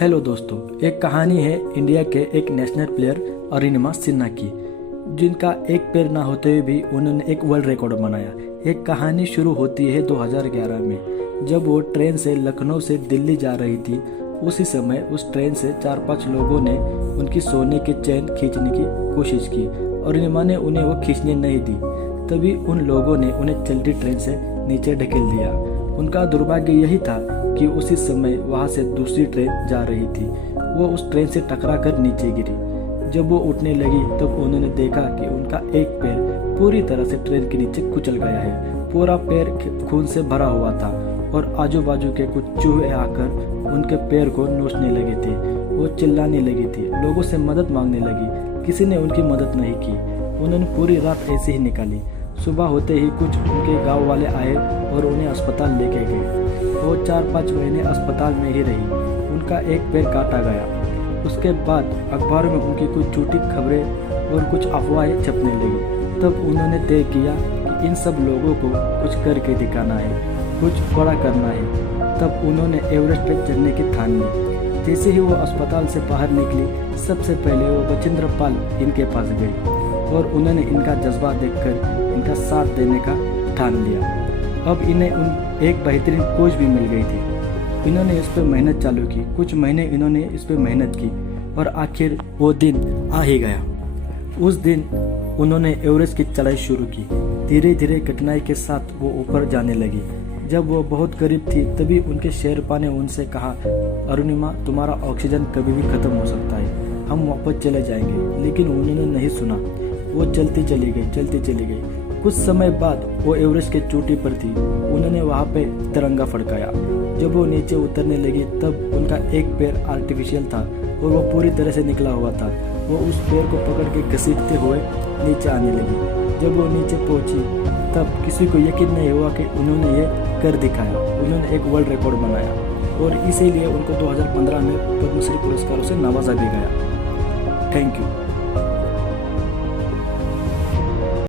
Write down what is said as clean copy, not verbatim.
Hello दोस्तों, एक कहानी है इंडिया के एक नेशनल प्लेयर अरुणिमा सिन्हा की, जिनका एक पैर ना होते हुए भी उन्होंने एक वर्ल्ड रिकॉर्ड बनाया। एक कहानी शुरू होती है 2011 में, जब वो ट्रेन से लखनऊ से दिल्ली जा रही थी। उसी समय उस ट्रेन से 4-5 लोगों ने उनकी सोने की चेन खींचने की कोशिश की। अरुणिमा ने उन्हें वो खींचने नहीं दी। तभी उन लोगों ने उन्हें चलती ट्रेन से नीचे ढकेल दिया। उनका दुर्भाग्य यही था कि उसी समय वहां से दूसरी ट्रेन जा रही थी। वो उस ट्रेन से टकरा कर नीचे गिरी। जब वो उठने लगी तब उन्होंने देखा कि उनका एक पैर पूरी तरह से ट्रेन के नीचे कुचल गया है। पूरा पैर खून से भरा हुआ था और आजू बाजू के कुछ चूहे आकर उनके पैर को नोचने लगे थे। वो चिल्लाने लगी थी, लोगों से मदद मांगने लगी। किसी ने उनकी मदद नहीं की। उन्होंने पूरी रात ऐसे ही निकाली। सुबह होते ही कुछ उनके गांव वाले आए और उन्हें अस्पताल लेके गए। वो 4-5 महीने अस्पताल में ही रही। उनका एक पैर काटा गया। उसके बाद अखबारों में उनकी कुछ झूठी खबरें और कुछ अफवाहें छपने लगी। तब उन्होंने तय किया कि इन सब लोगों को कुछ करके दिखाना है, कुछ बड़ा करना है। तब उन्होंने एवरेस्ट पर चढ़ने की ठान ली। जैसे ही वो अस्पताल से बाहर निकली, सबसे पहले वो बचिंद्र पाल इनके पास गई और उन्होंने इनका जज्बा देखकर इनका साथ देने का ठान लिया। अब इन्हें एक बेहतरीन कोच भी मिल गई थी। इन्होंने इस पर मेहनत चालू की। कुछ महीने इन्होंने इस पर मेहनत की और आखिर वो दिन आ ही गया। उस दिन उन्होंने एवरेस्ट की चढ़ाई शुरू की। धीरे धीरे कठिनाई के साथ वो ऊपर जाने लगी। जब वो बहुत करीब थी तभी उनके शेरपा ने उनसे कहा, अरुणिमा, तुम्हारा ऑक्सीजन कभी भी खत्म हो सकता है, हम वापस चले जाएंगे। लेकिन उन्होंने नहीं सुना। वो चलती चली गई। कुछ समय बाद वो एवरेस्ट के चोटी पर थी। उन्होंने वहाँ पे तिरंगा फड़काया। जब वो नीचे उतरने लगी तब उनका एक पैर आर्टिफिशियल था और वो पूरी तरह से निकला हुआ था। वो उस पैर को पकड़ के घसीटते हुए नीचे आने लगी। जब वो नीचे पहुंची तब किसी को यकीन नहीं हुआ कि उन्होंने ये कर दिखाया। उन्होंने एक वर्ल्ड रिकॉर्ड बनाया और इसीलिए उनको 2015 में पद्मश्री पुरस्कारों से नवाजा भी गया। Thank you.